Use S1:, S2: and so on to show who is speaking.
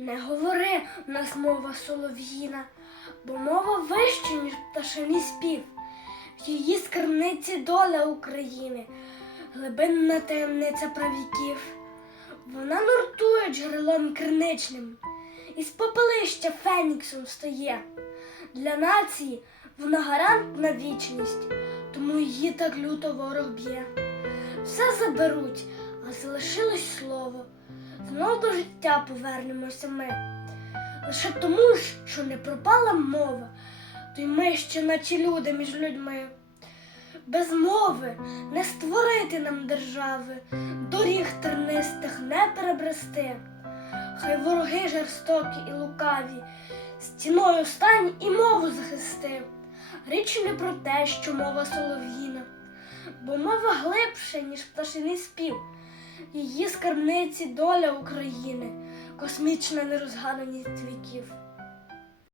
S1: Не говори, в нас мова солов'їна, бо мова вища, ніж пташиний спів. В її скарбниці доля України, глибинна таємниця правіків. Вона нуртує джерелом криничним, із попелища феніксом стає. Для нації вона гарант на вічність, тому її так люто ворог б'є. Все заберуть, залишилось слово. Знов до життя повернемося ми. Лише тому, що не пропала мова, то й ми ще наче люди між людьми. Без мови не створити нам держави, доріг тернистих не перебрести. Хай вороги жорстокі і лукаві, стіною стань і мову захисти. Річ не про те, що мова солов'їна, бо мова глибше, ніж пташиний спів. Її скарбниці доля України, космічна нерозгаданість віків.